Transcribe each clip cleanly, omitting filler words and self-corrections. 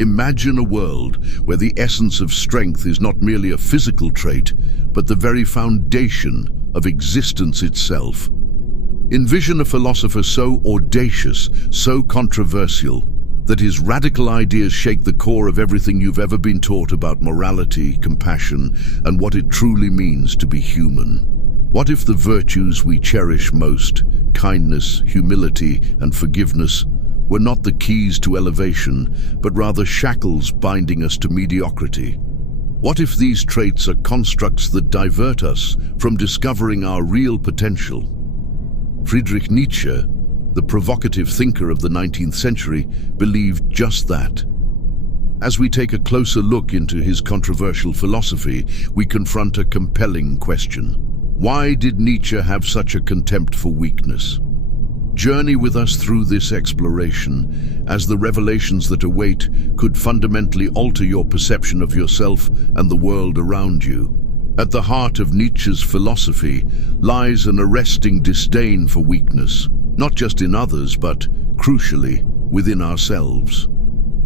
Imagine a world where the essence of strength is not merely a physical trait, but the very foundation of existence itself. Envision a philosopher so audacious, so controversial, that his radical ideas shake the core of everything you've ever been taught about morality, compassion, and what it truly means to be human. What if the virtues we cherish most, kindness, humility, and forgiveness, were not the keys to elevation, but rather shackles binding us to mediocrity? What if these traits are constructs that divert us from discovering our real potential? Friedrich Nietzsche, the provocative thinker of the 19th century, believed just that. As we take a closer look into his controversial philosophy, we confront a compelling question. Why did Nietzsche have such a contempt for weakness? Journey with us through this exploration, as the revelations that await could fundamentally alter your perception of yourself and the world around you. At the heart of Nietzsche's philosophy lies an arresting disdain for weakness, not just in others, but, crucially, within ourselves.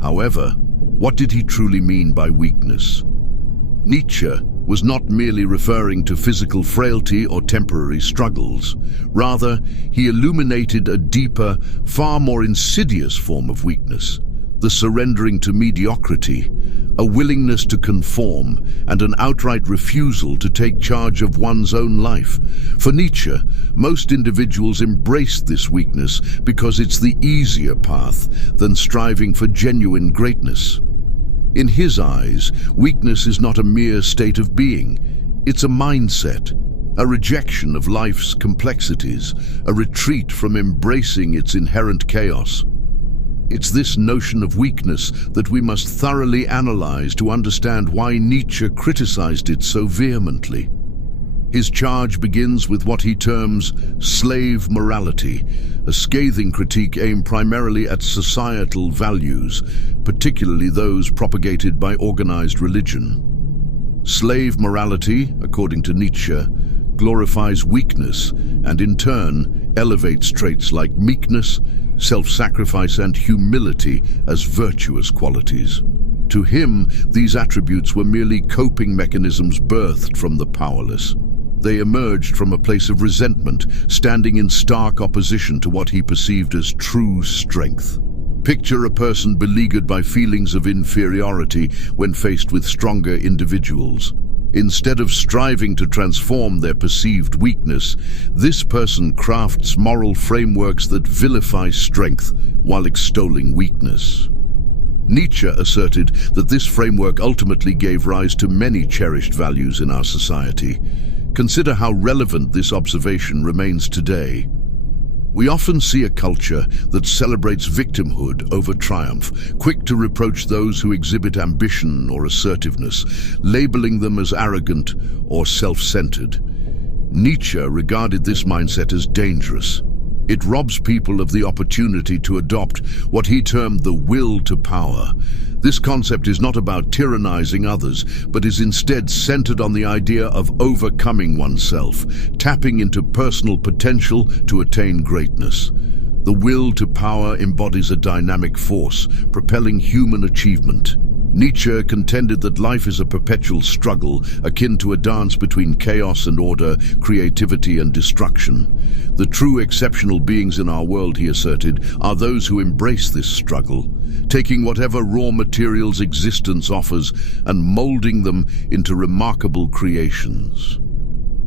However, what did he truly mean by weakness? Nietzsche was not merely referring to physical frailty or temporary struggles. Rather, he illuminated a deeper, far more insidious form of weakness, the surrendering to mediocrity, a willingness to conform, and an outright refusal to take charge of one's own life. For Nietzsche, most individuals embraced this weakness because it's the easier path than striving for genuine greatness. In his eyes, weakness is not a mere state of being. It's a mindset, a rejection of life's complexities, a retreat from embracing its inherent chaos. It's this notion of weakness that we must thoroughly analyze to understand why Nietzsche criticized it so vehemently. His charge begins with what he terms slave morality, a scathing critique aimed primarily at societal values, particularly those propagated by organized religion. Slave morality, according to Nietzsche, glorifies weakness and in turn elevates traits like meekness, self-sacrifice, and humility as virtuous qualities. To him, these attributes were merely coping mechanisms birthed from the powerless. They emerged from a place of resentment, standing in stark opposition to what he perceived as true strength. Picture a person beleaguered by feelings of inferiority when faced with stronger individuals. Instead of striving to transform their perceived weakness, this person crafts moral frameworks that vilify strength while extolling weakness. Nietzsche asserted that this framework ultimately gave rise to many cherished values in our society. Consider how relevant this observation remains today. We often see a culture that celebrates victimhood over triumph, quick to reproach those who exhibit ambition or assertiveness, labeling them as arrogant or self-centered. Nietzsche regarded this mindset as dangerous. It robs people of the opportunity to adopt what he termed the will to power. This concept is not about tyrannizing others, but is instead centered on the idea of overcoming oneself, tapping into personal potential to attain greatness. The will to power embodies a dynamic force, propelling human achievement. Nietzsche contended that life is a perpetual struggle, akin to a dance between chaos and order, creativity and destruction. The true exceptional beings in our world, he asserted, are those who embrace this struggle, taking whatever raw materials existence offers and molding them into remarkable creations.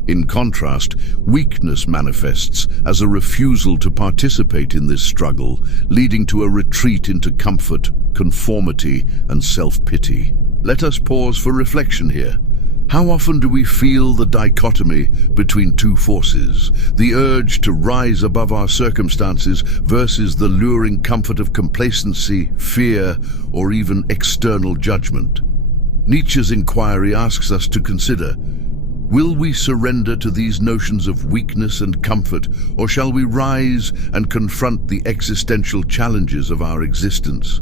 In contrast, weakness manifests as a refusal to participate in this struggle, leading to a retreat into comfort, conformity, and self-pity. Let us pause for reflection here. How often do we feel the dichotomy between two forces, the urge to rise above our circumstances versus the luring comfort of complacency, fear, or even external judgment? Nietzsche's inquiry asks us to consider, will we surrender to these notions of weakness and comfort, or shall we rise and confront the existential challenges of our existence?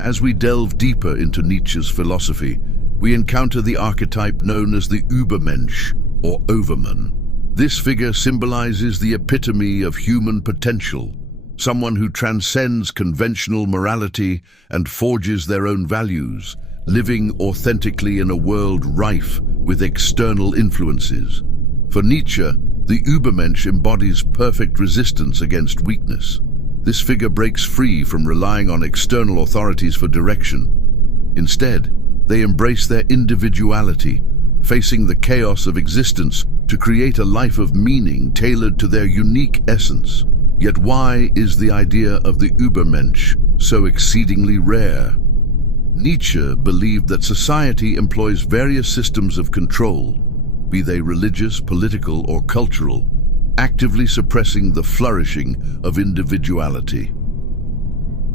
As we delve deeper into Nietzsche's philosophy, we encounter the archetype known as the Übermensch, or overman. This figure symbolizes the epitome of human potential, someone who transcends conventional morality and forges their own values, living authentically in a world rife with external influences. For Nietzsche, the Übermensch embodies perfect resistance against weakness. This figure breaks free from relying on external authorities for direction. Instead, they embrace their individuality, facing the chaos of existence to create a life of meaning tailored to their unique essence. Yet why is the idea of the Übermensch so exceedingly rare? Nietzsche believed that society employs various systems of control, be they religious, political, or cultural, actively suppressing the flourishing of individuality.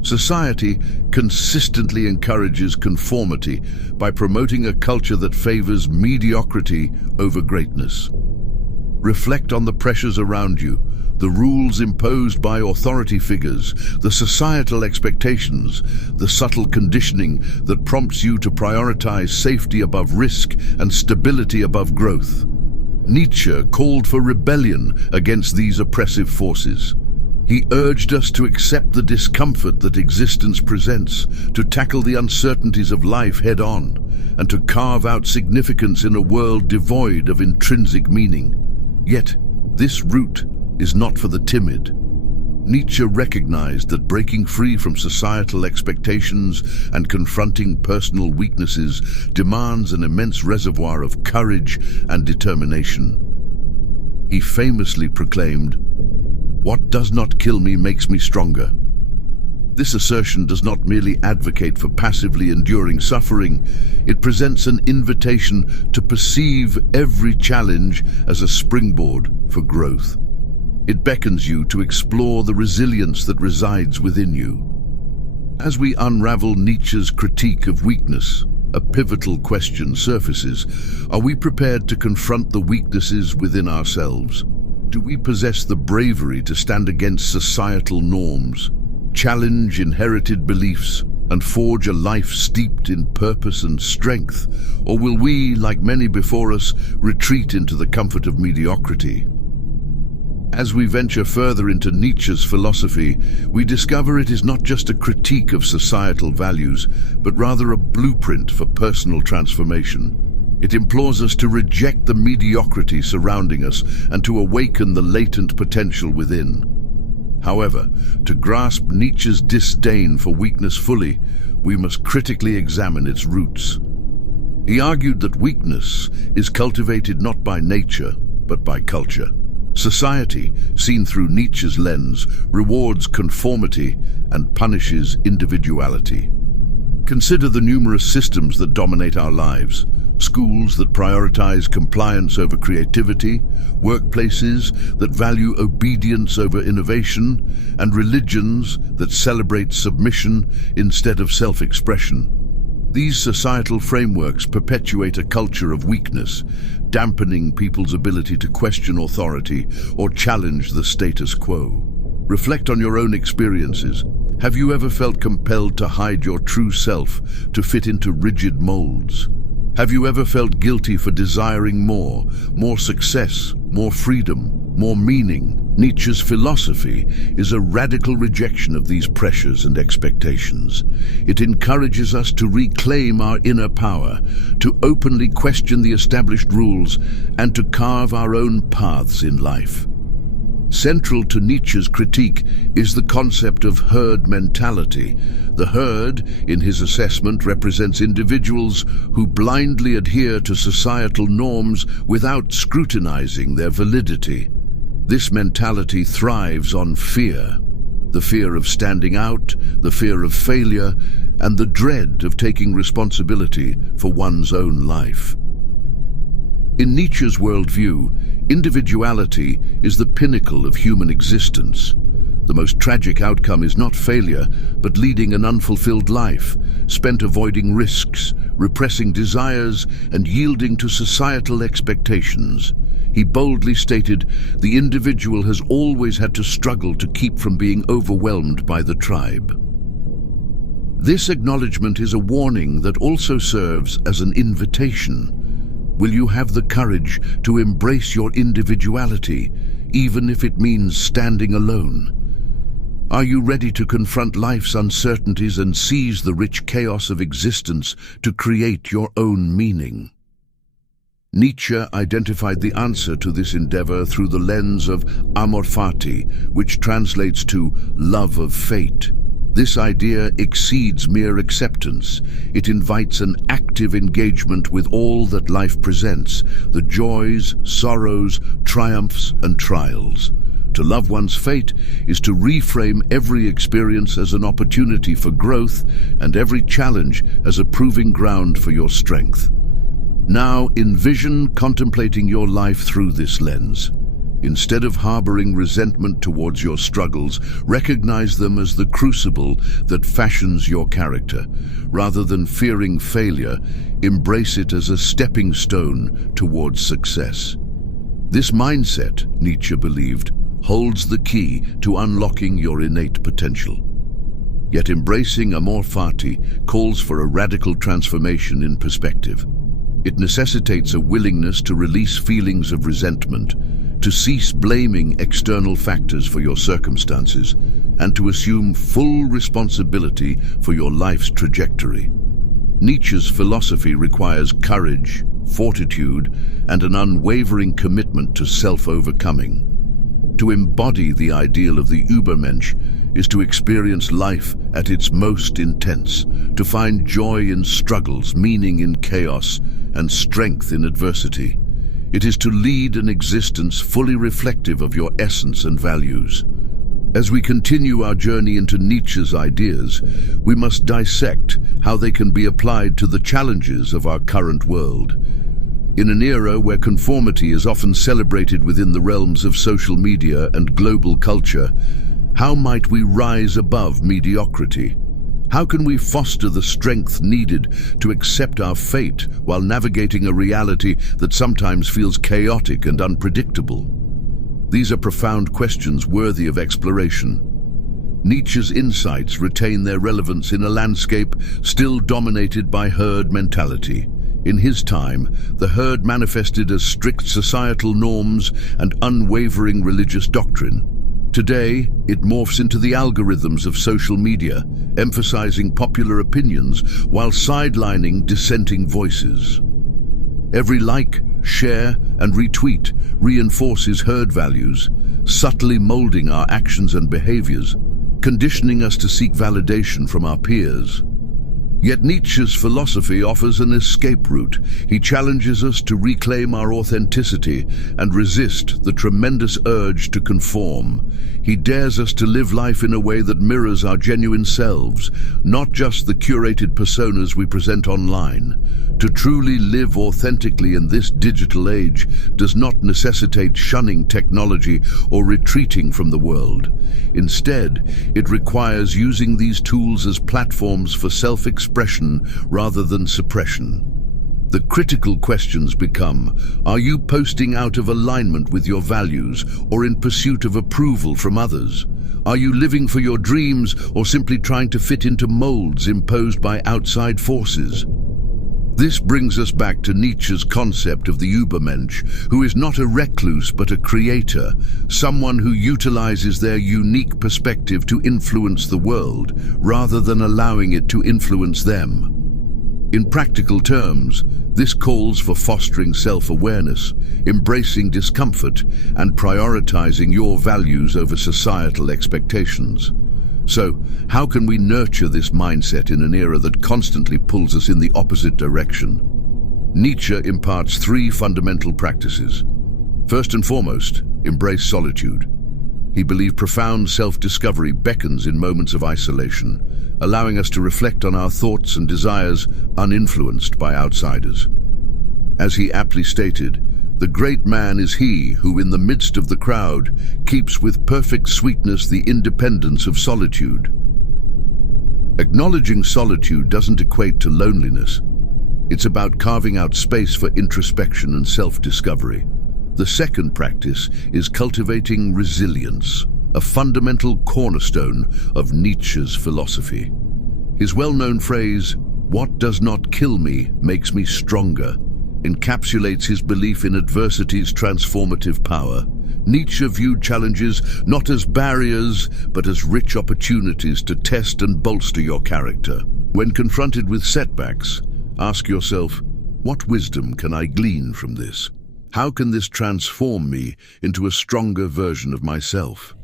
Society consistently encourages conformity by promoting a culture that favors mediocrity over greatness. Reflect on the pressures around you, the rules imposed by authority figures, the societal expectations, the subtle conditioning that prompts you to prioritize safety above risk and stability above growth. Nietzsche called for rebellion against these oppressive forces. He urged us to accept the discomfort that existence presents, to tackle the uncertainties of life head-on, and to carve out significance in a world devoid of intrinsic meaning. Yet, this route is not for the timid. Nietzsche recognized that breaking free from societal expectations and confronting personal weaknesses demands an immense reservoir of courage and determination. He famously proclaimed, "What does not kill me makes me stronger." This assertion does not merely advocate for passively enduring suffering, it presents an invitation to perceive every challenge as a springboard for growth. It beckons you to explore the resilience that resides within you. As we unravel Nietzsche's critique of weakness, a pivotal question surfaces. Are we prepared to confront the weaknesses within ourselves? Do we possess the bravery to stand against societal norms, challenge inherited beliefs, and forge a life steeped in purpose and strength? Or will we, like many before us, retreat into the comfort of mediocrity? As we venture further into Nietzsche's philosophy, we discover it is not just a critique of societal values, but rather a blueprint for personal transformation. It implores us to reject the mediocrity surrounding us and to awaken the latent potential within. However, to grasp Nietzsche's disdain for weakness fully, we must critically examine its roots. He argued that weakness is cultivated not by nature, but by culture. Society, seen through Nietzsche's lens, rewards conformity and punishes individuality. Consider the numerous systems that dominate our lives. Schools that prioritize compliance over creativity, workplaces that value obedience over innovation, and religions that celebrate submission instead of self-expression. These societal frameworks perpetuate a culture of weakness, dampening people's ability to question authority or challenge the status quo. Reflect on your own experiences. Have you ever felt compelled to hide your true self to fit into rigid molds? Have you ever felt guilty for desiring more success, more freedom, more meaning? Nietzsche's philosophy is a radical rejection of these pressures and expectations. It encourages us to reclaim our inner power, to openly question the established rules, and to carve our own paths in life. Central to Nietzsche's critique is the concept of herd mentality. The herd, in his assessment, represents individuals who blindly adhere to societal norms without scrutinizing their validity. This mentality thrives on fear. The fear of standing out, the fear of failure, and the dread of taking responsibility for one's own life. In Nietzsche's worldview, individuality is the pinnacle of human existence. The most tragic outcome is not failure, but leading an unfulfilled life, spent avoiding risks, repressing desires, and yielding to societal expectations. He boldly stated, the individual has always had to struggle to keep from being overwhelmed by the tribe. This acknowledgement is a warning that also serves as an invitation. Will you have the courage to embrace your individuality, even if it means standing alone? Are you ready to confront life's uncertainties and seize the rich chaos of existence to create your own meaning? Nietzsche identified the answer to this endeavor through the lens of Amor, Fati, which translates to love of fate. This idea exceeds mere acceptance. It invites an active engagement with all that life presents, the joys, sorrows, triumphs, and trials. To love one's fate is to reframe every experience as an opportunity for growth and every challenge as a proving ground for your strength. Now envision contemplating your life through this lens. Instead of harboring resentment towards your struggles, recognize them as the crucible that fashions your character. Rather than fearing failure, embrace it as a stepping stone towards success. This mindset, Nietzsche believed, holds the key to unlocking your innate potential. Yet embracing Amor Fati calls for a radical transformation in perspective. It necessitates a willingness to release feelings of resentment, to cease blaming external factors for your circumstances, and to assume full responsibility for your life's trajectory. Nietzsche's philosophy requires courage, fortitude, and an unwavering commitment to self-overcoming. To embody the ideal of the Übermensch is to experience life at its most intense, to find joy in struggles, meaning in chaos, and strength in adversity. It is to lead an existence fully reflective of your essence and values. As we continue our journey into Nietzsche's ideas, we must dissect how they can be applied to the challenges of our current world. In an era where conformity is often celebrated within the realms of social media and global culture, how might we rise above mediocrity? How can we foster the strength needed to accept our fate while navigating a reality that sometimes feels chaotic and unpredictable? These are profound questions worthy of exploration. Nietzsche's insights retain their relevance in a landscape still dominated by herd mentality. In his time, the herd manifested as strict societal norms and unwavering religious doctrine. Today, it morphs into the algorithms of social media, emphasizing popular opinions while sidelining dissenting voices. Every like, share, and retweet reinforces herd values, subtly molding our actions and behaviors, conditioning us to seek validation from our peers. Yet Nietzsche's philosophy offers an escape route. He challenges us to reclaim our authenticity and resist the tremendous urge to conform. He dares us to live life in a way that mirrors our genuine selves, not just the curated personas we present online. To truly live authentically in this digital age does not necessitate shunning technology or retreating from the world. Instead, it requires using these tools as platforms for self-expression rather than suppression. The critical questions become, are you posting out of alignment with your values or in pursuit of approval from others? Are you living for your dreams or simply trying to fit into molds imposed by outside forces? This brings us back to Nietzsche's concept of the Übermensch, who is not a recluse but a creator, someone who utilizes their unique perspective to influence the world, rather than allowing it to influence them. In practical terms, this calls for fostering self-awareness, embracing discomfort, and prioritizing your values over societal expectations. So, how can we nurture this mindset in an era that constantly pulls us in the opposite direction? Nietzsche imparts three fundamental practices. First and foremost, embrace solitude. He believed profound self-discovery beckons in moments of isolation, allowing us to reflect on our thoughts and desires uninfluenced by outsiders. As he aptly stated, the great man is he who, in the midst of the crowd, keeps with perfect sweetness the independence of solitude. Acknowledging solitude doesn't equate to loneliness. It's about carving out space for introspection and self-discovery. The second practice is cultivating resilience, a fundamental cornerstone of Nietzsche's philosophy. His well-known phrase, "What does not kill me makes me stronger," encapsulates his belief in adversity's transformative power. Nietzsche viewed challenges not as barriers, but as rich opportunities to test and bolster your character. When confronted with setbacks, ask yourself, what wisdom can I glean from this? How can this transform me into a stronger version of myself?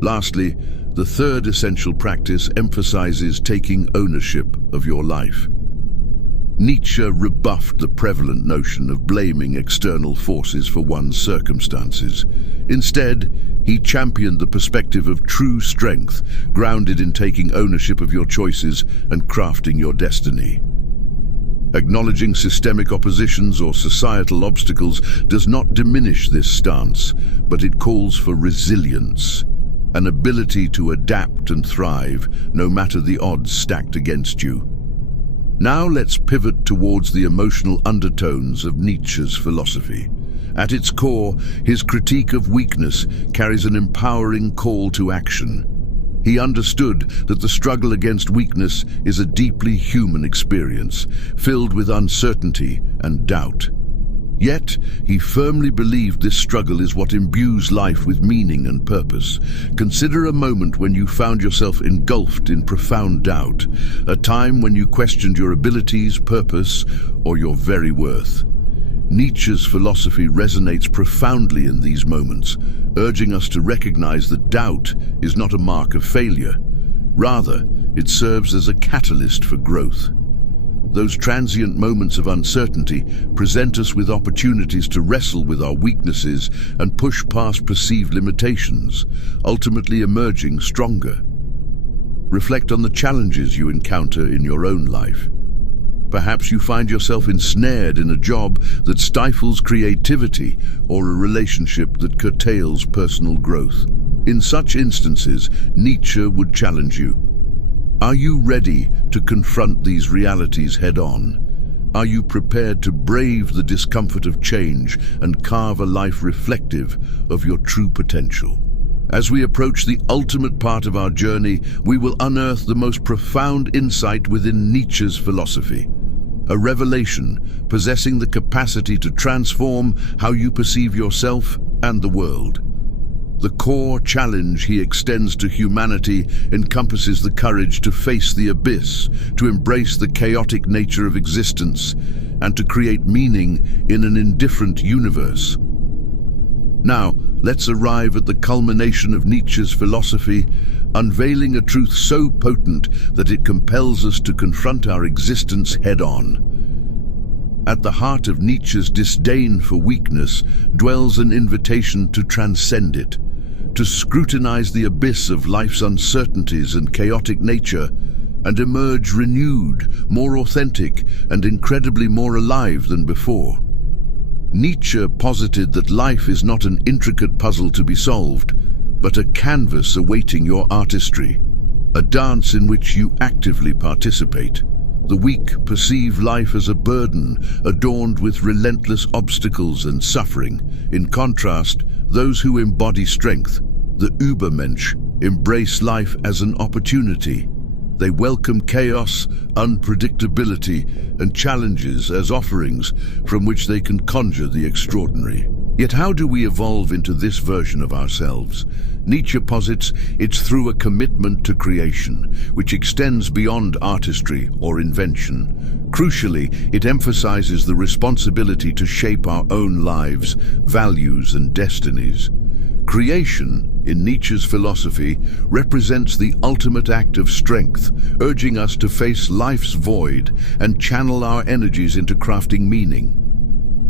Lastly, the third essential practice emphasizes taking ownership of your life. Nietzsche rebuffed the prevalent notion of blaming external forces for one's circumstances. Instead, he championed the perspective of true strength, grounded in taking ownership of your choices and crafting your destiny. Acknowledging systemic oppositions or societal obstacles does not diminish this stance, but it calls for resilience, an ability to adapt and thrive no matter the odds stacked against you. Now let's pivot towards the emotional undertones of Nietzsche's philosophy. At its core, his critique of weakness carries an empowering call to action. He understood that the struggle against weakness is a deeply human experience, filled with uncertainty and doubt. Yet, he firmly believed this struggle is what imbues life with meaning and purpose. Consider a moment when you found yourself engulfed in profound doubt, a time when you questioned your abilities, purpose, or your very worth. Nietzsche's philosophy resonates profoundly in these moments, urging us to recognize that doubt is not a mark of failure. Rather, it serves as a catalyst for growth. Those transient moments of uncertainty present us with opportunities to wrestle with our weaknesses and push past perceived limitations, ultimately emerging stronger. Reflect on the challenges you encounter in your own life. Perhaps you find yourself ensnared in a job that stifles creativity or a relationship that curtails personal growth. In such instances, Nietzsche would challenge you. Are you ready to confront these realities head-on? Are you prepared to brave the discomfort of change and carve a life reflective of your true potential? As we approach the ultimate part of our journey, we will unearth the most profound insight within Nietzsche's philosophy. A revelation possessing the capacity to transform how you perceive yourself and the world. The core challenge he extends to humanity encompasses the courage to face the abyss, to embrace the chaotic nature of existence, and to create meaning in an indifferent universe. Now, let's arrive at the culmination of Nietzsche's philosophy, unveiling a truth so potent that it compels us to confront our existence head-on. At the heart of Nietzsche's disdain for weakness dwells an invitation to transcend it, to scrutinize the abyss of life's uncertainties and chaotic nature, and emerge renewed, more authentic, and incredibly more alive than before. Nietzsche posited that life is not an intricate puzzle to be solved, but a canvas awaiting your artistry, a dance in which you actively participate. The weak perceive life as a burden, adorned with relentless obstacles and suffering. In contrast, those who embody strength, the Übermensch, embrace life as an opportunity. They welcome chaos, unpredictability, and challenges as offerings from which they can conjure the extraordinary. Yet how do we evolve into this version of ourselves? Nietzsche posits it's through a commitment to creation, which extends beyond artistry or invention. Crucially, it emphasizes the responsibility to shape our own lives, values, and destinies. Creation, in Nietzsche's philosophy, represents the ultimate act of strength, urging us to face life's void and channel our energies into crafting meaning.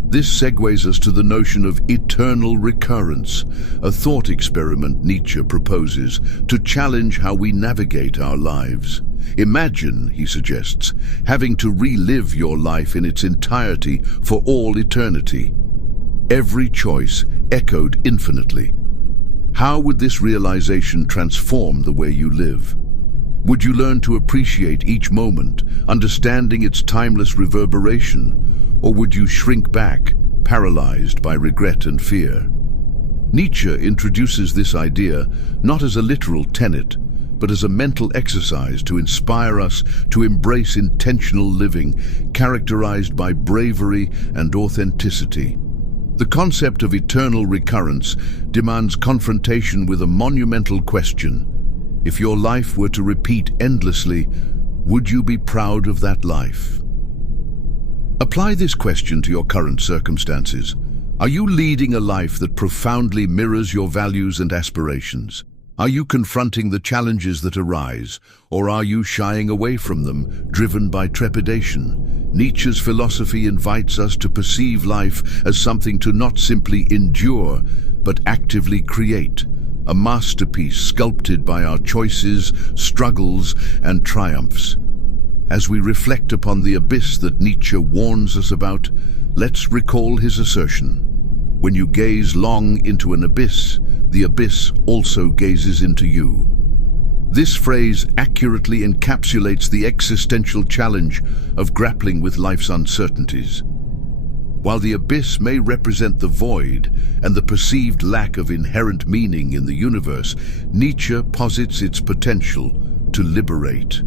This segues us to the notion of eternal recurrence, a thought experiment Nietzsche proposes to challenge how we navigate our lives. Imagine, he suggests, having to relive your life in its entirety for all eternity. Every choice echoed infinitely. How would this realization transform the way you live? Would you learn to appreciate each moment, understanding its timeless reverberation, or would you shrink back, paralyzed by regret and fear? Nietzsche introduces this idea not as a literal tenet, but as a mental exercise to inspire us to embrace intentional living, characterized by bravery and authenticity. The concept of eternal recurrence demands confrontation with a monumental question. If your life were to repeat endlessly, would you be proud of that life? Apply this question to your current circumstances. Are you leading a life that profoundly mirrors your values and aspirations? Are you confronting the challenges that arise, or are you shying away from them, driven by trepidation? Nietzsche's philosophy invites us to perceive life as something to not simply endure, but actively create, a masterpiece sculpted by our choices, struggles, and triumphs. As we reflect upon the abyss that Nietzsche warns us about, let's recall his assertion. When you gaze long into an abyss, the abyss also gazes into you. This phrase accurately encapsulates the existential challenge of grappling with life's uncertainties. While the abyss may represent the void and the perceived lack of inherent meaning in the universe, Nietzsche posits its potential to liberate.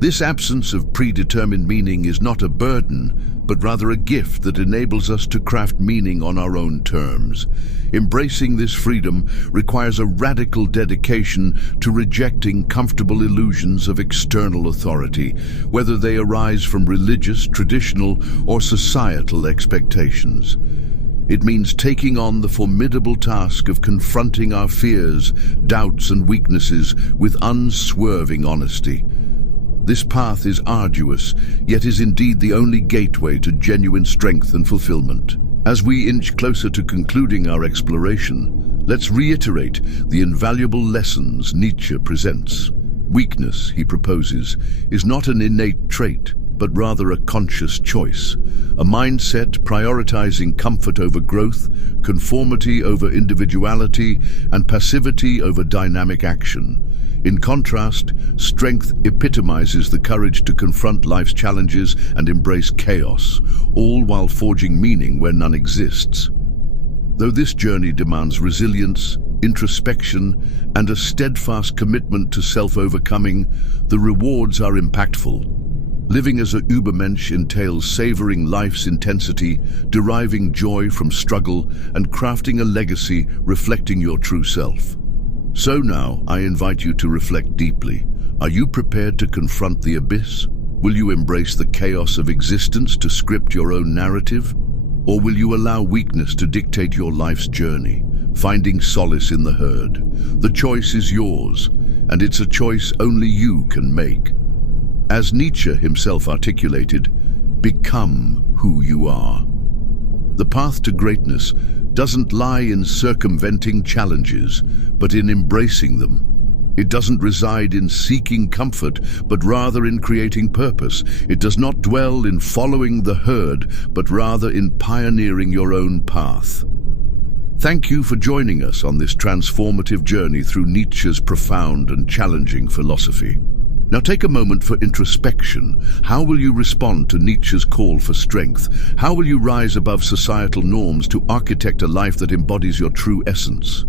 This absence of predetermined meaning is not a burden, but rather a gift that enables us to craft meaning on our own terms. Embracing this freedom requires a radical dedication to rejecting comfortable illusions of external authority, whether they arise from religious, traditional, or societal expectations. It means taking on the formidable task of confronting our fears, doubts, and weaknesses with unswerving honesty. This path is arduous, yet is indeed the only gateway to genuine strength and fulfillment. As we inch closer to concluding our exploration, let's reiterate the invaluable lessons Nietzsche presents. Weakness, he proposes, is not an innate trait, but rather a conscious choice, a mindset prioritizing comfort over growth, conformity over individuality, and passivity over dynamic action. In contrast, strength epitomizes the courage to confront life's challenges and embrace chaos, all while forging meaning where none exists. Though this journey demands resilience, introspection, and a steadfast commitment to self-overcoming, the rewards are impactful. Living as a Übermensch entails savoring life's intensity, deriving joy from struggle, and crafting a legacy reflecting your true self. So now, I invite you to reflect deeply. Are you prepared to confront the abyss? Will you embrace the chaos of existence to script your own narrative? Or will you allow weakness to dictate your life's journey, finding solace in the herd? The choice is yours, and it's a choice only you can make. As Nietzsche himself articulated, become who you are. The path to greatness doesn't lie in circumventing challenges, but in embracing them. It doesn't reside in seeking comfort, but rather in creating purpose. It does not dwell in following the herd, but rather in pioneering your own path. Thank you for joining us on this transformative journey through Nietzsche's profound and challenging philosophy. Now take a moment for introspection. How will you respond to Nietzsche's call for strength? How will you rise above societal norms to architect a life that embodies your true essence?